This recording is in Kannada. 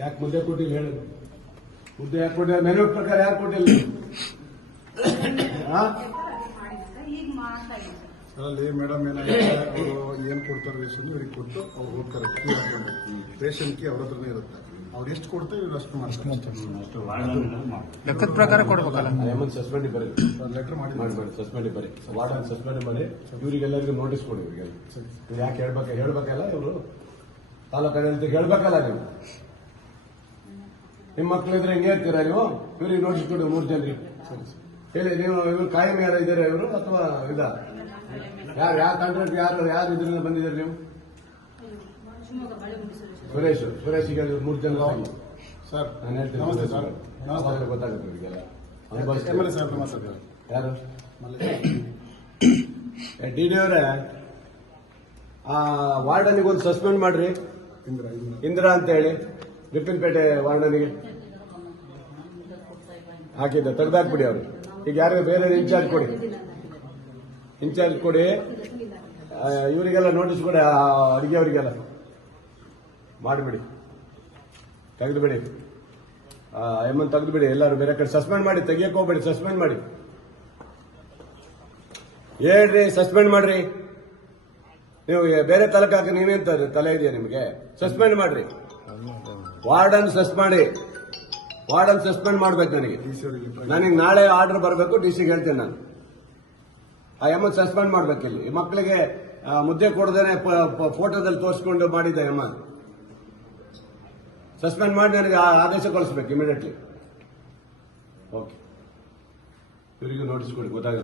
ಯಾಕೆ ಮುದ್ದೆ ಕೊಟ್ಟಿಲ್ಲ ಹೇಳಿ. ಮುದ್ದೆ ಯಾಕೆ ಕೊಟ್ಟಿಲ್ಲ? ಮೆನು ಪ್ರಕಾರ ಯಾಕೆ ಕೊಟ್ಟಿಲ್ಲ? ಅದರಲ್ಲಿ ಮೇಡಮ್ ಏನಾಗುತ್ತೆ ಅವರು ಏನ್ ಕೊಡ್ತಾರೆ ರೇಷನ್? ಇವ್ರಿಗೆ ಕೊಟ್ಟು ಅವ್ರು ಹೋಗ್ತಾರೆ. ಕ್ಯೂ ಹಾಕೊಂಡು ರೇಷನ್ ಕಿ ಅವ್ರ ಹತ್ರನೇ ಇರುತ್ತೆ. ಅವ್ರು ಎಷ್ಟು ಕೊಡ್ತಾರೆ ಇವ್ರು ಅಷ್ಟು ಮಾಡ್ತಾರೆ. ಲೆಕ್ಕದ ಪ್ರಕಾರ ಕೊಡ್ಬೇಕಲ್ಲ? ಎಮ್ಮನ್ ಸಸ್ಪೆಂಡ್ ಬರೀ ಲೆಟರ್ ಮಾಡಿ. ಮಾಡಬೇಡಿ ಸಸ್ಪೆಂಡ್ ಬರೀ ವಾರ್ಡನ್ ಸಸ್ಪೆಂಡ್ ಮಾಡಿ ಇವರಿಗೆಲ್ಲರಿಗೂ ನೋಟಿಸ್ ಕೊಡಿ ಇವರಿಗೆಲ್ಲ ಯಾಕೆ ಹೇಳ್ಬೇಕ ಹೇಳ್ಬೇಕಲ್ಲ ಇವರು? ತಾಲೂಕು ಆಡಳಿತಕ್ಕೆ ಹೇಳ್ಬೇಕಲ್ಲ ನೀವು? ನಿಮ್ಮ ಮಕ್ಳಿದ್ರೆ ಹೆಂಗೆ ಹೇಳ್ತೀರಾ ನೀವು? ಇವ್ರಿಗೆ ನೋಟಿಸ್ ಕೊಡಿ ಮೂರು ಜನರಿಗೆ. ಹೇಳಿ ನೀವು ಇವ್ರು ಕಾಯಂ ಯಾರ ಇದ್ದೀರಾ ಇವರು ಅಥವಾ ಇಲ್ಲ ಯಾರು ಯಾರು ಕಾಂಟ್ರಾಕ್ಟ್ ಯಾರು ಯಾರು ಇದರಿಂದ ಬಂದಿದ್ದೀರಿ ನೀವು? ಸುರೇಶ್ ಸುರೇಶ್ ಸುರೇಶಿಗೆ ಮೂರು ಜನ ಸರ್ ನಾನು ಹೇಳ್ತೀನಿ ನಮಸ್ತೆ ಸರ್. ನಮಸ್ತೆ. ಗೊತ್ತಾಗುತ್ತೆ ಇವರಿಗೆಲ್ಲ ಅನುಭವಿಸ್ತಾರೆ. ಮಾತಾಡ್ತಾರೆ ಯಾರು? ಡಿ ಡಿ ಅವರೇ ಆ ವಾರ್ಡನಿಗೆ ಒಂದು ಸಸ್ಪೆಂಡ್ ಮಾಡ್ರಿ. ಇಂದ್ರ ಇಂದ್ರ. ಇಂದಿರಾ ಅಂತ ಹೇಳಿ ರಿಪ್ಪನ್ಪೇಟೆ ವಾರ್ಡನಿಗೆ ಹಾಕಿದ್ದ, ತೆಗ್ದಾಕ್ಬಿಡಿ ಅವರು. ಈಗ ಯಾರು ಬೇರೆ ಇನ್ಚಾರ್ಜ್ ಕೊಡಿ. ಇನ್ಚಾರ್ಜ್ ಕೊಡಿ. ಇವರಿಗೆಲ್ಲ ನೋಟಿಸ್ ಕೊಡಿ, ಆ ಅಡಿಗೆ ಅವರಿಗೆಲ್ಲ ಮಾಡಿಬಿಡಿ. ತೆಗೆದುಬಿಡಿ. ಎಮ್ಮನ್ ತೆಗೆದುಬಿಡಿ, ಎಲ್ಲರೂ ಬೇರೆ ಕಡೆ ಸಸ್ಪೆಂಡ್ ಮಾಡಿ, ತೆಗಿಯಕ್ಕೆ ಹೋಗ್ಬೇಡಿ, ಸಸ್ಪೆಂಡ್ ಮಾಡಿ. ಹೇಳ್ರಿ, ಸಸ್ಪೆಂಡ್ ಮಾಡ್ರಿ. ನೀವು ಬೇರೆ ತಲೆಗೆ ಹಾಕಿ ನೀವೇಂತ ತಲೆ ಇದೆಯಾ ನಿಮಗೆ? ಸಸ್ಪೆಂಡ್ ಮಾಡ್ರಿ. ವಾರ್ಡನ್ ಸಸ್ ಮಾಡಿ. ವಾರ್ಡನ್ ಸಸ್ಪೆಂಡ್ ಮಾಡ್ಬೇಕು ನನಗೆ. ನನಗೆ ನಾಳೆ ಆರ್ಡರ್ ಬರಬೇಕು, ಡಿ ಸಿ ಹೇಳ್ತೇನೆ ನಾನು. ಆ ಯಮ್ಮ ಸಸ್ಪೆಂಡ್ ಮಾಡ್ಬೇಕು ಇಲ್ಲಿ. ಮಕ್ಕಳಿಗೆ ಮುದ್ದೆ ಕೊಡದೇನೆ ಫೋಟೋದಲ್ಲಿ ತೋರಿಸ್ಕೊಂಡು ಮಾಡಿದ್ದ ಎಮ್ಮ ಸಸ್ಪೆಂಡ್ ಮಾಡಿ ನನಗೆ ಆದೇಶ ಕಳಿಸ್ಬೇಕು ಇಮಿಡಿಯೇಟ್ಲಿ. ಓಕೆ. ಇವರಿಗೂ ನೋಟಿಸ್ ಕೊಡಿ, ಗೊತ್ತಾಗುತ್ತೆ.